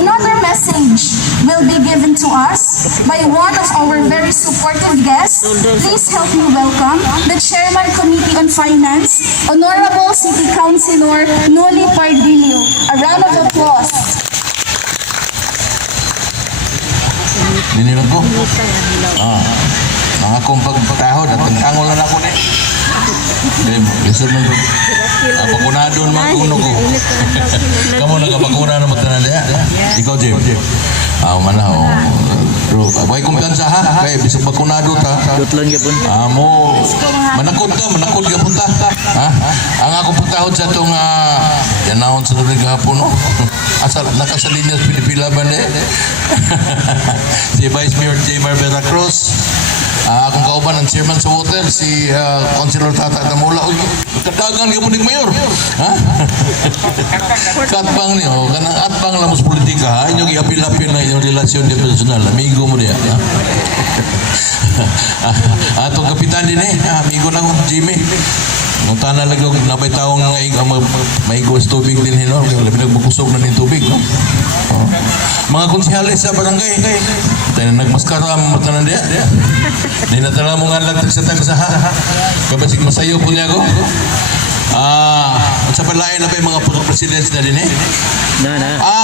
Another message will be given to us by one of our very supportive guests. Please help me welcome the Chairman Committee on Finance, Honorable City Councilor Noli Pardillo. A round of applause. Dinilang ko? Ang akong pagtahod at tangtangol na ako ni. Lisod man ko. Pakunado naman kung ko. Kamu nagapakuna naman tanan diya. Ikaw, Jim. Mana ho. Bro, abay kumpiyansa ha. Kaya bisag pakunado ta. Dutlon gyapon. Mo manakod gyapon ta. Ha? Ang akong pagtahod sa itong yanahon sa lunig hapon, no? Asal nakasalinyas pinipila ba ni? Si Vice Mayor J. Barbera Cruz. Akong kauban ang chairman sa water, si Councilor Tata Tamula. Kadagan ka po ni Mayor. Ha? Katbang niyo, kanang atbang lamos politika, ha? Inyong iapil-apil na inyong relasyon di personal. Amigo mo niya. Atong kapitan din amigo na ko, Jimmy. Nung tanan lagi nabay taong maigo sa tubig din, no? Labi nagbukusog na ng tubig, no? Mga konsyales sa barangay, tayo nagmaskara ang matanan diya. Di na tala mo nga lagtag sa tagsaha. Kabasig masayo po niya ko. Sa palayan na pa yung mga presidents na din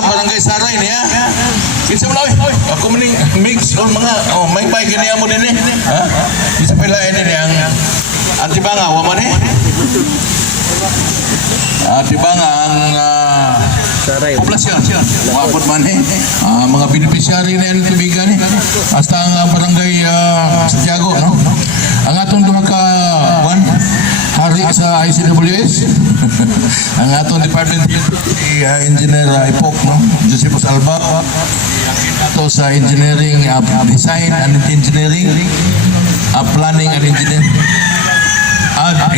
barangay Saray niya. Kinsa mo na, ako maning mix o mga, may bike niya mo din Sa palayan niya ang Antibanga, waman Antibanga ang poblasyon. Wapot man mga beneficiary na yan tubigan hasta ang barangay Santiago, no? Ang atong duha ka hari sa ICWS ang atong department si Engineer Ipok, no? Joseph Salva ito sa engineering design and engineering planning and engineering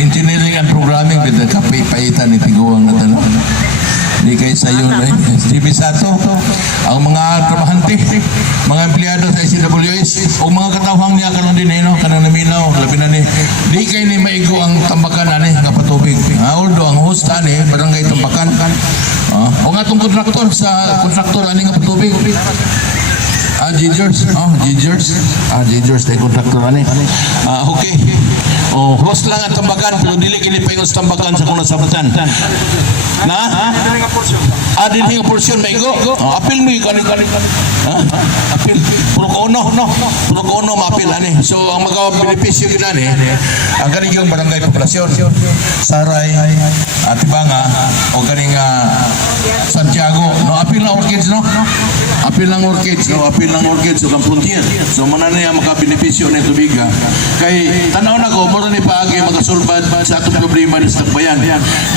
engineering and programming with the kapay-paitan ni Tiguang na tanong. Hindi kayo sa iyo na Stevie Sato, ang mga trabahante, mga empleyado sa ICWS, o mga katawhang niya karon din kanang naminaw, labi na ni, di kayo ni maigo ang tambakan nga patubig. Although ang host barangay tambakan. O nga itong kontraktor sa kontraktor nga patubig. Gingers. Gingers tayo kontraktor okay. Host lang ang tambakan, pero dili kini pa yung tambakan sa kung nasabatan. Dili nga porsyon maigo. Apil mo yung apil. Puro ko ono maapil So ang mga-benepisyo yun ang kaning yung barangay populasyon. Saray, Atibanga, o kaning Santiago. Apil ng orchids, no? Apil ng orchids, o kang frontier. So manana yung mga-benepisyo ng tubiga. Kay tanaw na ko, mura ni paagi makasulbad sa atong problema ni sa bayan.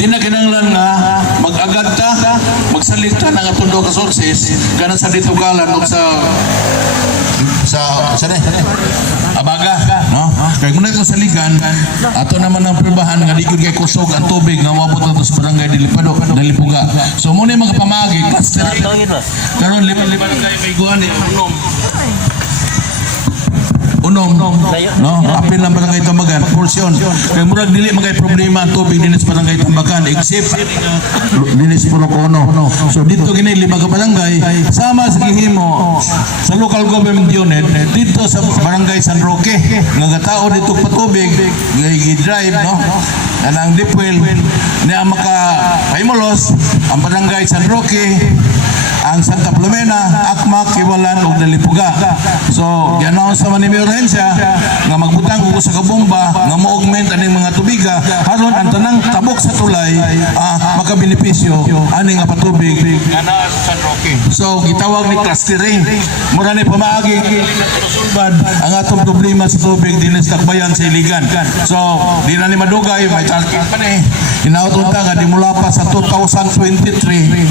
Di na kinanglan nga mag-agad ta, magsalita ng atong ka sources kana sa ditugalan o sa Abaga, no? Kaya muna ito sa ligan, ato naman ang pribahan nga di kay kusog ang tubig nga mabot na sa barangay Dilipuga. So muna yung mga pamagi, cluster. Karon liban kayo may guhan Unom, no? Apil lang barangay Tambakan, porsyon. Kaya murag dili magay problema ang tubig dinis barangay Tambakan, except dinis Purocono. So dito gini 5 ka barangay, sama sa gihimo sa local government unit dito sa barangay San Roque, nga tao dito patubig, gi-drive, no? Ang dipwel ni ang maka-paimulos ang barangay San Roque, ang Santa Plumena, Akmak, Kiwalan, ug Dalipuga. So, gi-announce naman ni Emerhensya nga magbutang og sa kabomba nga mo-augment aning mga tubiga aron ang tanang tabok sa tulay makabenepisyo ani nga patubig ana sa San Roque. So, gitawag ni clustering. Mura ni pamaagi sulbad ang atong problema sa tubig dinhi sa Tacbayan sa Iligan. So, di na ni madugay may talking pa ni. Inautun ta nga di mula pa sa 2023.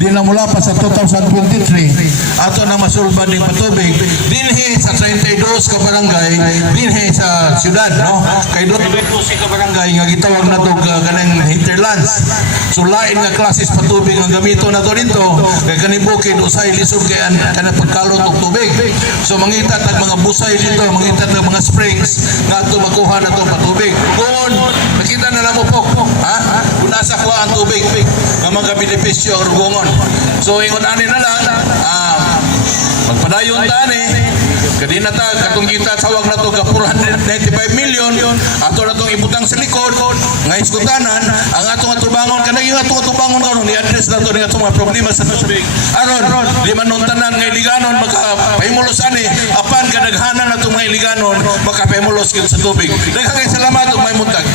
Di na mula pa sa 2023 ato na masulbad ng patubig dinhi sa 32 ka barangay dinhi sa syudad, no? Kay doon 12 ka barangay nga gitawag na to kanang hinterlands. So lain nga klases patubig ang gamito na to dito kay kani bukid usay lisod kay kanang pagkalot og tubig. So mangita tag mga busay dito, mangita tag mga springs nga ato makuha na to patubig. Kung nakita na lang mo po, nasa kuha ang tubig ng mga benepisyo o rugungon. So ingon ani na lang, magpadayon tani, kadina ta katong kita sawag na to ka 495 million ato na tong ibutang sa likod nga iskutanan ang atong atubangon kanang yung atong atubangon karon i-address na to ning atong mga problema sa tubig aron di man nun tanan nga iliganon makapahimulos ani apan kadaghanan na tong mga iliganon makapahimulos gyud sa tubig. Daghang salamat ug may muntag.